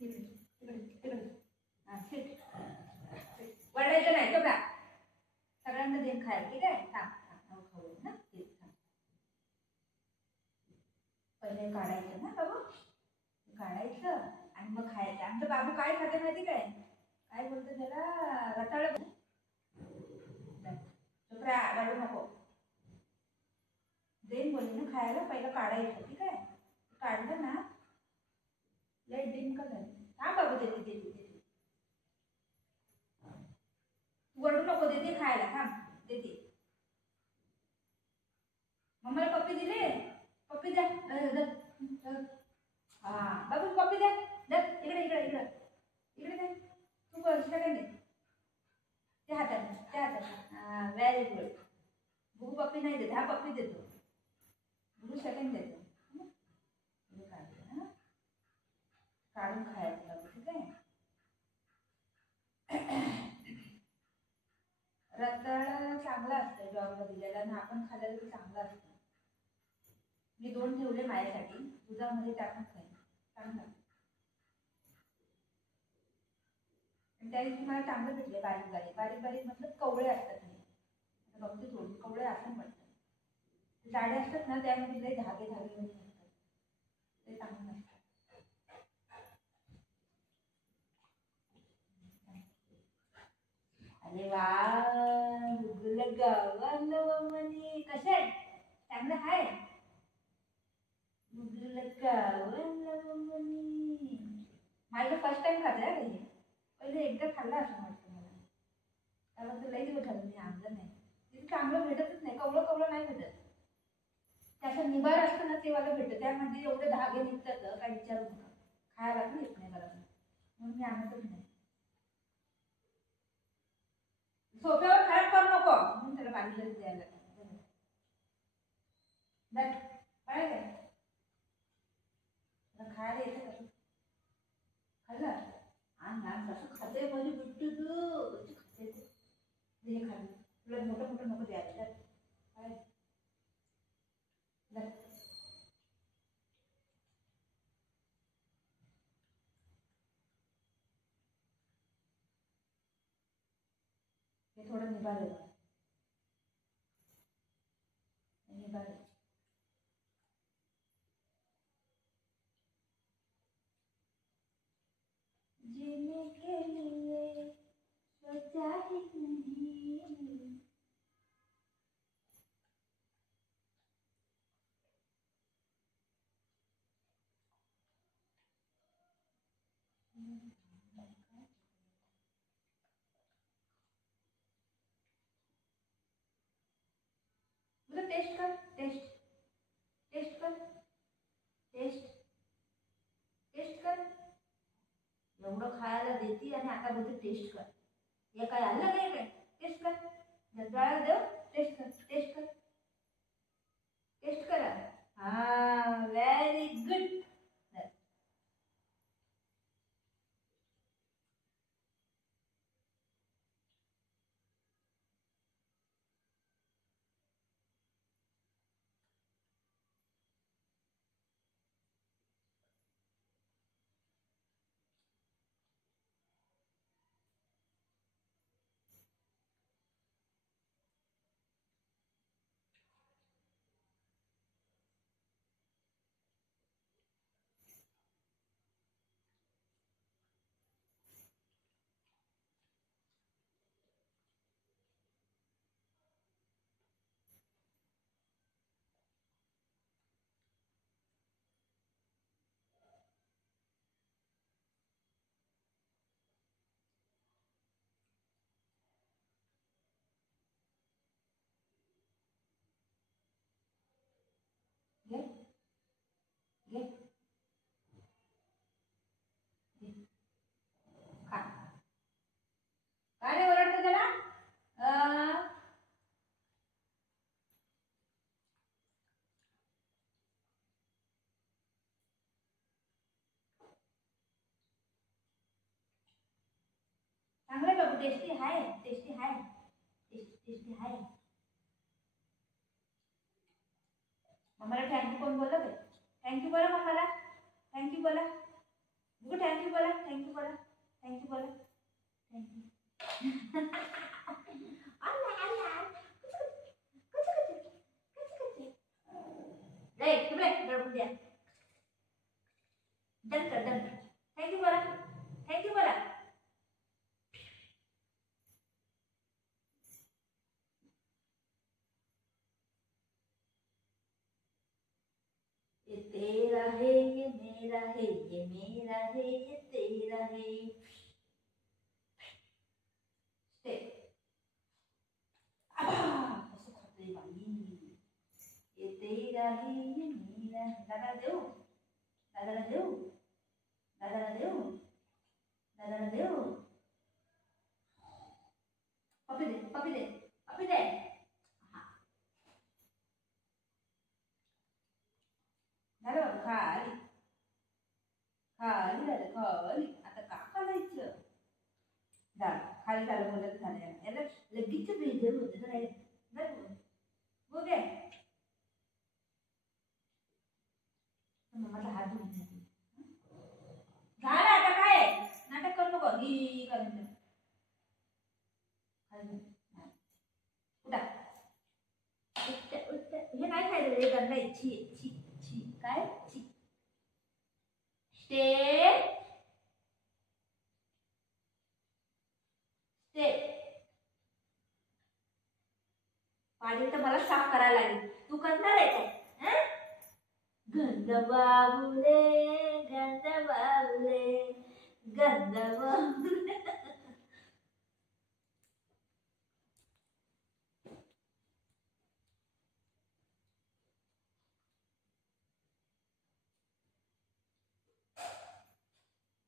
तिथे तिकडे तिकडे हां ठीक. वरडायचं नाही तेवढा सगळ्यांना देऊन खायला. ठीक आहे. थांब थांब खाऊ ना. थांब पहिले काढायचं ना बाबू. काढायचं आणि मग खायचं. आमचं बाबू काय खाते माहिती काय? काय बोलतो त्याला? रताळ. चुकरा रडू नको. देईन बोलली ना खायला. पहिलं काढायचं. ठीक आहे. काढलं ना लय डिम कलर. हा बाबू देते देते देते. वरडू नको. देते खायला. थांब देते. मम्माला पप्पी दिले. पप्पी द्या. हा बाबू पप्पी द्या. इकडे इकडे इकडे इकडे दे. तू सेकंड दे. त्या हाताने त्या हाताने. Very good. बुगू पप्पी नाही देत. हा पप्पी देतो. बुगू सेकंड देतो. काढून खायचं बाबू. ठीक आहे. रताळ चांगला असतं डॉगला दिलेला आणि आपण खाल्लेलं तर चांगलं असतं. मी 2 ठेवले माझ्यासाठी. दुधामध्ये टाकून खाईन. चांगलं. त्या दिवशी मला चांगलं भेटले. बारीक बारीक बारीक बारीक मतलब कवळे असतात. नाही बघते थोडी कवळे असं म्हणतात. जाडे असतात ना त्यामध्ये लई धागे धागे असतात. ते चांगलं नसतं. अरे वा गुगल गावाला म्हणे. कसे आहे? चांगलं आहे. गुगल गावाला म्हणे. माझं फर्स्ट टाइम खाते आहे हे. पहिले एकदा खाल्लं असं वाटतं मला. त्याला तर लई दिवस झालं मी आणलं नाही. तिथे चांगलं भेटतच नाही. कवळं कवळं नाही भेटत. त्याचं निबार असतं ना तेव्हाला भेटतं. त्यामध्ये एवढे धागे निघतात काय विचारू नका. खायला पण येत नाही बरोबर. म्हणून मी आणतच नाही. सोप्यावर खराब करू नको म्हणून त्याला पाणी जरी द्यायला लागतं. काय खायला येतं का? खाल्लं आणि कसं खाते माझी बिट्टू तू. खाते हे खाल्लं. तुला मोठं मोठं नको द्यायला. काय हे थोडं निभालं निभालं. जीने के लिए सोचा ही नहीं. मतलब टेस्ट कर. टेस्ट टेस्ट कर. टेस्ट टेस्ट कर. एवढं खायला देती आणि आता बोलते टेस्ट कर. हे काय आलं नाही काय? टेस्ट कर. जगदाळा देव. टेस्ट कर. टेस्ट कर. टेस्ट करा. हा व्हेरी गुड. घे घे खा. काय रे ओरडतो त्याला? चांगलं बाबू. टेस्टी आहे. टेस्टी आहे. टेस्टी आहे. मम्माला थँक्यू कोण बोललं काय? थँक्यू बरं मम्माला. थँक्यू बोला. गुड थँक्यू बोला. थँक्यू बोला. थँक्यू बोला. थँक्यू. द्या. डन कर डन. थँक्यू बोला. थँक्यू बोला. ये तेरा है ये मेरा है ये मेरा है ये तेरा है. कसं खाते बाई. ये तेरा है ये मेरा. दादाला देऊ. दादाला देऊ. दादाला देऊ. दादाला देऊ. पप्पी दे पप्पी दे पप्पी दे. झालं खाली खाली झालं खाली. आता का करायचं. झालं खाली झालं बोलत झालं. याला लगेच बेजार होते तर नाही हो दे. माझा हात धुवून झालं. आता काय नाटक करू नको. ही करून उठा. हे काय खायचं हे गंदा छी छी छी. काय छी. Stay stay. पाणी तर मला साफ करायला लागेल. तू करणार आहे काय. गंद बाबुले गंद बाबुले गंद बाबुले.